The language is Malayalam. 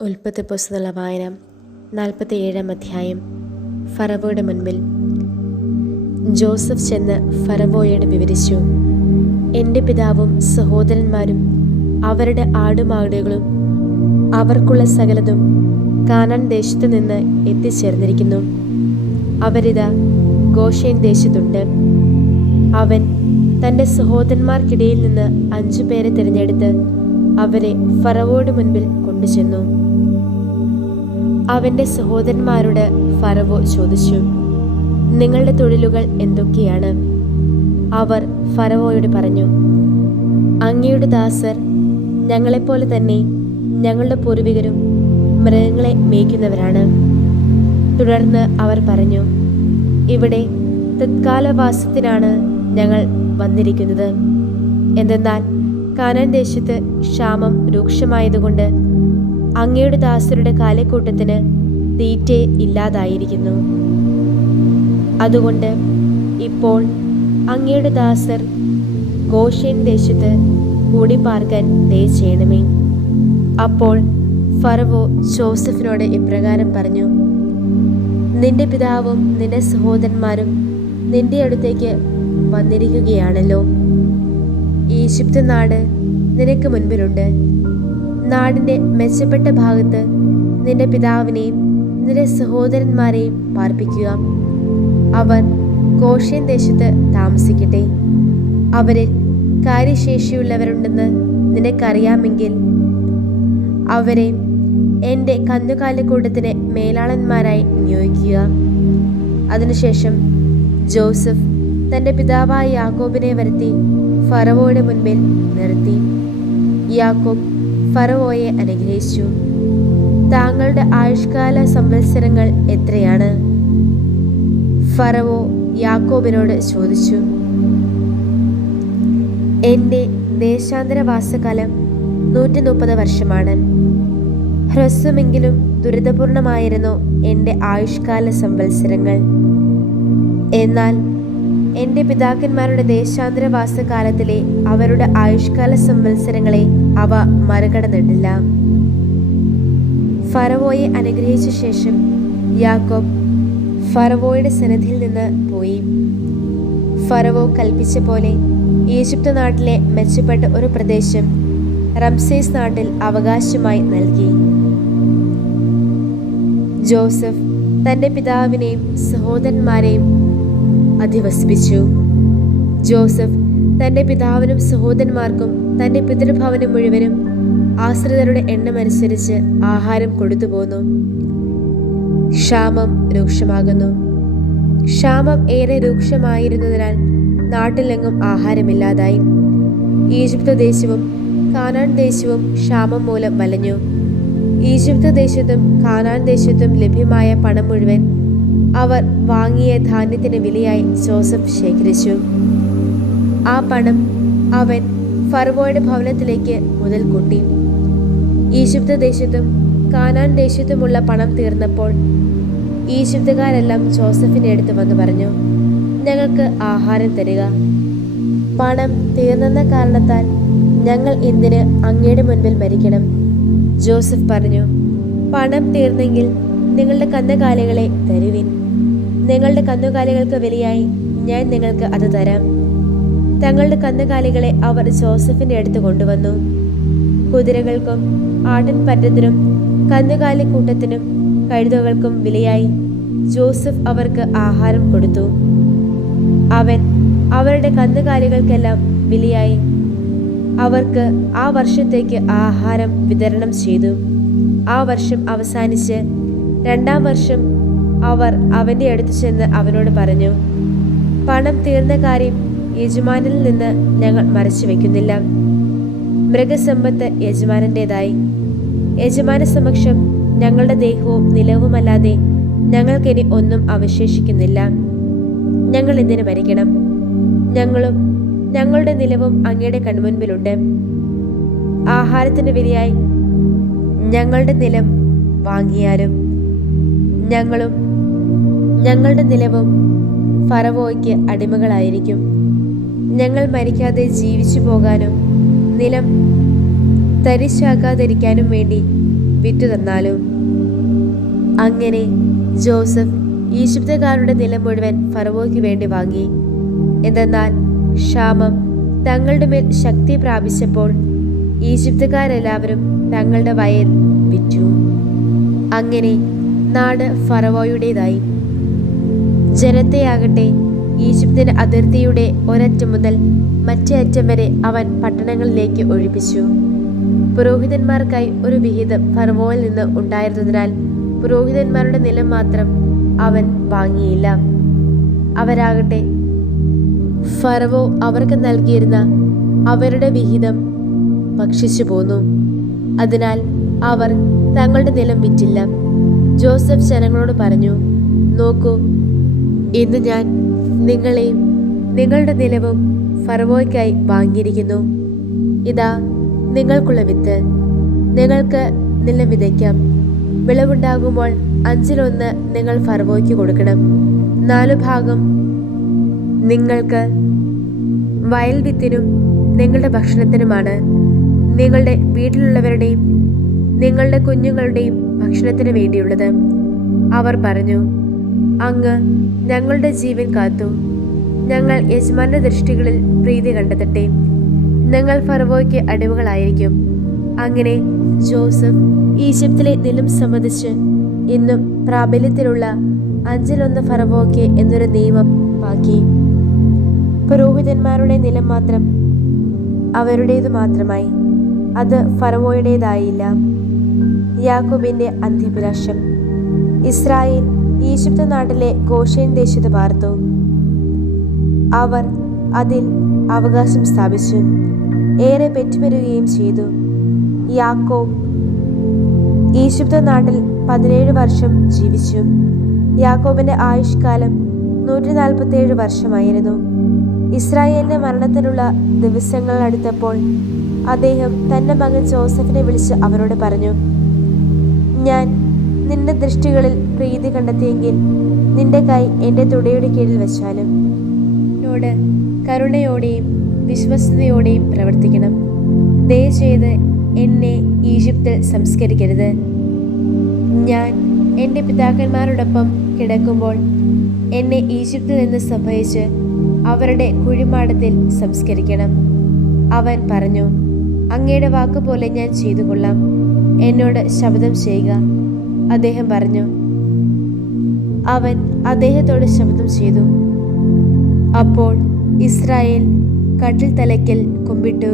ഉൽപ്പത്തി പുസ്തകത്തിലുള്ള വായന 47 അധ്യായം. ഫറവോയുടെ മുൻപിൽ. ജോസഫ് ചെന്ന് ഫറവോയോട് വിവരിച്ചു, എൻ്റെ പിതാവും സഹോദരന്മാരും അവരുടെ ആടുമാടുകളും അവർക്കുള്ള സകലതും കാനാൻ ദേശത്തു നിന്ന് എത്തിച്ചേർന്നിരിക്കുന്നു. അവരിതാ ഗോഷേൻ ദേശത്തുണ്ട്. അവൻ തൻ്റെ സഹോദരന്മാർക്കിടയിൽ നിന്ന് 5 പേരെ തിരഞ്ഞെടുത്ത് അവരെ ഫറവോയുടെ മുൻപിൽ കൊണ്ടുചെന്നു. അവൻ്റെ സഹോദരന്മാരോട് ഫറവോ ചോദിച്ചു, നിങ്ങളുടെ തൊഴിലുകൾ എന്തൊക്കെയാണ്? അവർ ഫറവോയോട് പറഞ്ഞു, അങ്ങയുടെ ദാസർ ഞങ്ങളെപ്പോലെ തന്നെ ഞങ്ങളുടെ പൂർവികരും മൃഗങ്ങളെ മേയ്ക്കുന്നവരാണ്. തുടർന്ന് അവർ പറഞ്ഞു, ഇവിടെ തത്കാലവാസത്തിനാണ് ഞങ്ങൾ വന്നിരിക്കുന്നത്. എന്തെന്നാൽ കാനാൻ ദേശത്ത് ക്ഷാമം രൂക്ഷമായതുകൊണ്ട് അങ്ങയുടെ ദാസരുടെ കാലിക്കൂട്ടത്തിന് തീറ്റ ഇല്ലാതായിരിക്കുന്നു. അതുകൊണ്ട് ഇപ്പോൾ അങ്ങയുടെ ദാസർ ഗോഷേൻ ദേശത്ത് കൂടിപ്പാർക്കാൻ ദയ ചെയ്യണമേ. അപ്പോൾ ഫറവോ ജോസഫിനോട് ഇപ്രകാരം പറഞ്ഞു, നിന്റെ പിതാവും നിന്റെ സഹോദരന്മാരും നിന്റെ അടുത്തേക്ക് വന്നിരിക്കുകയാണല്ലോ. ഈജിപ്ത് നാട് നിനക്ക് മുൻപിലുണ്ട്. നാടിൻ്റെ മെച്ചപ്പെട്ട ഭാഗത്ത് നിന്റെ പിതാവിനെയും നിന്റെ സഹോദരന്മാരെയും പാർപ്പിക്കുക. അവർ ഗോഷേൻ ദേശത്ത് താമസിക്കട്ടെ. അവരിൽ കാര്യശേഷിയുള്ളവരുണ്ടെന്ന് നിനക്കറിയാമെങ്കിൽ അവരെ എൻ്റെ കന്നുകാലിക്കൂട്ടത്തിന് മേലാളന്മാരായി നിയോഗിക്കുക. അതിനുശേഷം ജോസഫ് തൻ്റെ പിതാവായ യാക്കോബിനെ വരുത്തി ഫറവോയുടെ മുൻപിൽ നിർത്തി. യാക്കോബ് ഫറവോയെ അനുഗ്രഹിച്ചു. താങ്കളുടെ ആയുഷ്കാല സംവത്സരങ്ങൾ എത്രയാണ്? ഫറവോ യാക്കോബിനോട് ചോദിച്ചു. എൻ്റെ ദേശാന്തരവാസകാലം 130 വർഷമാണ്. ഹ്രസ്വമെങ്കിലും ദുരിതപൂർണമായിരുന്നു എൻ്റെ ആയുഷ്കാല സംവത്സരങ്ങൾ. എന്നാൽ എൻ്റെ പിതാക്കന്മാരുടെ ദേശാന്തരവാസകാലത്തിലെ അവരുടെ ആയുഷ്കാല സംവത്സരങ്ങളെ അവ മറികടന്നിട്ടില്ല. ഫറവോയെ അനുഗ്രഹിച്ച ശേഷം യാക്കോബ് ഫറവോയുടെ സന്നിധിയിൽ നിന്ന് പോയി. ഫറവോ കൽപ്പിച്ച പോലെ ഈജിപ്ത് നാട്ടിലെ മെച്ചപ്പെട്ട ഒരു പ്രദേശം റംസേസ് നാട്ടിൽ അവകാശമായി നൽകി. ജോസഫ് തൻ്റെ പിതാവിനെയും സഹോദരന്മാരെയും അധിവസിപ്പിച്ചു. ജോസഫ് തൻ്റെ പിതാവിനും സഹോദരന്മാർക്കും തൻ്റെ പിതൃഭവനം മുഴുവനും ആശ്രിതരുടെ എണ്ണമനുസരിച്ച് ആഹാരം കൊടുത്തുപോന്നു. ക്ഷാമം രൂക്ഷമാകുന്നു. ക്ഷാമം ഏറെ രൂക്ഷമായിരുന്നതിനാൽ നാട്ടിലെങ്ങും ആഹാരമില്ലാതായി. ഈജിപ്ത് ദേശവും കാനാൻ ദേശവും ക്ഷാമം മൂലം വലഞ്ഞു. ഈജിപ്ത് ദേശത്തും കാനാൻ ദേശത്തും ലഭ്യമായ പണം മുഴുവൻ അവർ വാങ്ങിയ ധാന്യത്തിന് വിലയായി ജോസഫ് ശേഖരിച്ചു. ആ പണം അവൻ ഫറവോയുടെ ഭവനത്തിലേക്ക് മുതൽ കൂട്ടി. ഈജിപ്ത് ദേശത്തും കാനാൻ ദേശത്തുമുള്ള പണം തീർന്നപ്പോൾ ഈജിപ്തുകാരെല്ലാം ജോസഫിൻ്റെ അടുത്ത് വന്ന് പറഞ്ഞു, ഞങ്ങൾക്ക് ആഹാരം തരിക. പണം തീർന്നെന്ന കാരണത്താൽ ഞങ്ങൾ എന്തിന് അങ്ങയുടെ മുൻപിൽ മരിക്കണം? ജോസഫ് പറഞ്ഞു, പണം തീർന്നെങ്കിൽ നിങ്ങളുടെ കന്നുകാലികളെ തരുവിൻ. നിങ്ങളുടെ കന്നുകാലികൾക്ക് വിലയായി ഞാൻ നിങ്ങൾക്ക് അത് തരാം. തങ്ങളുടെ കന്നുകാലികളെ അവർ ജോസഫിൻ്റെ അടുത്ത് കൊണ്ടുവന്നു. കുതിരകൾക്കും ആട്ടിൻപറ്റത്തിനും കന്നുകാലിക്കൂട്ടത്തിനും കഴുതകൾക്കും വിലയായി ജോസഫ് അവർക്ക് ആഹാരം കൊടുത്തു. അവൻ അവരുടെ കന്നുകാലികൾക്കെല്ലാം വിലയായി അവർക്ക് ആ വർഷത്തേക്ക് ആഹാരം വിതരണം ചെയ്തു. ആ വർഷം അവസാനിച്ച് 2-ാം വർഷം അവർ അവൻ്റെ അടുത്ത് ചെന്ന് അവനോട് പറഞ്ഞു, പണം തീർന്ന കാര്യം യജമാനിൽ നിന്ന് ഞങ്ങൾ മറച്ചു വയ്ക്കുന്നില്ല. മൃഗസമ്പത്ത് യജമാനൻ്റേതായി. യജമാന സമക്ഷം ഞങ്ങളുടെ ദേഹവും നിലവുമല്ലാതെ ഞങ്ങൾക്കിനി ഒന്നും അവശേഷിക്കുന്നില്ല. ഞങ്ങൾ എന്തിനു മരിക്കണം? ഞങ്ങളും ഞങ്ങളുടെ നിലവും അങ്ങയുടെ കൺമുൻപിലുണ്ട്. ആഹാരത്തിന് വിലയായി ഞങ്ങളുടെ നിലം വാങ്ങിയാലും ഞങ്ങളും ഞങ്ങളുടെ നിലവും ഫറവോയ്ക്ക് അടിമകളായിരിക്കും. ഞങ്ങൾ മരിക്കാതെ ജീവിച്ചു പോകാനും നിലം തരിശാകാതിരിക്കാനും വേണ്ടി വിറ്റു തന്നാലും. അങ്ങനെ ജോസഫ് ഈജിപ്തുകാരുടെ നിലം മുഴുവൻ ഫറവോയ്ക്ക് വേണ്ടി വാങ്ങി. എന്തെന്നാൽ ക്ഷാമം തങ്ങളുടെ മേൽ ശക്തി പ്രാപിച്ചപ്പോൾ ഈജിപ്തുകാരെല്ലാവരും തങ്ങളുടെ വയൽ വിറ്റു. അങ്ങനെ നാട് ഫറവോയുടേതായി. ജനത്തെയാകട്ടെ ഈജിപ്തിന്റെ അതിർത്തിയുടെ ഒരറ്റം മുതൽ മറ്റേ അറ്റം വരെ അവൻ പട്ടണങ്ങളിലേക്ക് ഒഴിപ്പിച്ചു. പുരോഹിതന്മാർക്കായി ഒരു വിഹിതം ഫറവോയിൽ നിന്ന് ഉണ്ടായിരുന്നതിനാൽ പുരോഹിതന്മാരുടെ നിലം മാത്രം അവൻ വാങ്ങിയില്ല. അവരാകട്ടെ ഫറവോ അവർക്ക് നൽകിയിരുന്ന അവരുടെ വിഹിതം ഭക്ഷിച്ചു പോന്നു. അതിനാൽ അവർ തങ്ങളുടെ നിലം വിറ്റില്ല. ജോസഫ് ജനങ്ങളോട് പറഞ്ഞു, നോക്കൂ, ഇന്ന് ഞാൻ നിങ്ങളെയും നിങ്ങളുടെ നിലവും ഫറവോയ്ക്കായി വാങ്ങിയിരിക്കുന്നു. ഇതാ നിങ്ങൾക്കുള്ള വിത്ത്. നിങ്ങൾക്ക് നിലം വിതയ്ക്കാം. വിളവുണ്ടാകുമ്പോൾ 1/5 നിങ്ങൾ ഫറവോയ്ക്ക് കൊടുക്കണം. 4 ഭാഗം നിങ്ങൾക്ക് വയൽ വിത്തിനും നിങ്ങളുടെ ഭക്ഷണത്തിനുമാണ്. നിങ്ങളുടെ വീട്ടിലുള്ളവരുടെയും നിങ്ങളുടെ കുഞ്ഞുങ്ങളുടെയും ഭക്ഷണത്തിന് വേണ്ടിയുള്ളത്. അവർ പറഞ്ഞു, അങ്ങ് ഞങ്ങളുടെ ജീവൻ കാത്തു. ഞങ്ങൾ യജമാന്റെ ദൃഷ്ടികളിൽ പ്രീതി കണ്ടെത്തട്ടെ. ഞങ്ങൾ ഫറവോയ്ക്ക് അടിമകളായിരിക്കും. അങ്ങനെ ജോസഫ് ഈജിപ്തിലെ നിലം സംബന്ധിച്ച് ഇന്നും പ്രാബല്യത്തിലുള്ള 1/5 ഫറവോയ്ക്ക് എന്നൊരു നിയമം ആക്കി. പുരോഹിതന്മാരുടെ നിലം മാത്രം അവരുടേതു മാത്രമായി. അത് ഫറവോയുടേതായില്ല. യാക്കോബിന്റെ അന്ത്യഭിലാഷം. ഇസ്രായേൽ ഈജിപ്ത് നാട്ടിലെ ഗോഷേൻ ദേശത്ത് പാർത്തു. അവർ അതിൽ അവകാശം സ്ഥാപിച്ചു, ഏറെ പെറ്റുപെരുകയും ചെയ്തു. യാക്കോബ് ഈജിപ്ത് നാട്ടിൽ 17 വർഷം ജീവിച്ചു. യാക്കോബിന്റെ ആയുഷ്കാലം 147 വർഷമായിരുന്നു. ഇസ്രായേലിന്റെ മരണത്തിനുള്ള ദിവസങ്ങൾ അടുത്തപ്പോൾ അദ്ദേഹം തന്റെ മകൻ ജോസഫിനെ വിളിച്ച് അവരോട് പറഞ്ഞു, ഞാൻ നിന്റെ ദൃഷ്ടികളിൽ പ്രീതി കണ്ടെത്തിയെങ്കിൽ നിന്റെ കൈ എൻ്റെ തുടയുടെ കീഴിൽ വെച്ചാലും എന്നോട് കരുണയോടെയും വിശ്വസ്തയോടെയും പ്രവർത്തിക്കണം. ദയചെയ്ത് എന്നെ ഈജിപ്തിൽ സംസ്കരിക്കരുത്. ഞാൻ എൻ്റെ പിതാക്കന്മാരോടൊപ്പം കിടക്കുമ്പോൾ എന്നെ ഈജിപ്തിൽ നിന്ന് സംഭവിച്ച് അവരുടെ കുഴിമാടത്തിൽ സംസ്കരിക്കണം. അവൻ പറഞ്ഞു, അങ്ങയുടെ വാക്കുപോലെ ഞാൻ ചെയ്തു കൊള്ളാം. എന്നോട് ശപഥം ചെയ്യുക. അദ്ദേഹം പറഞ്ഞു. അവൻ അദ്ദേഹത്തോട് ശപഥം ചെയ്തു. അപ്പോൾ ഇസ്രായേൽ കട്ടിൽ തലയ്ക്കൽ കുമ്പിട്ടു.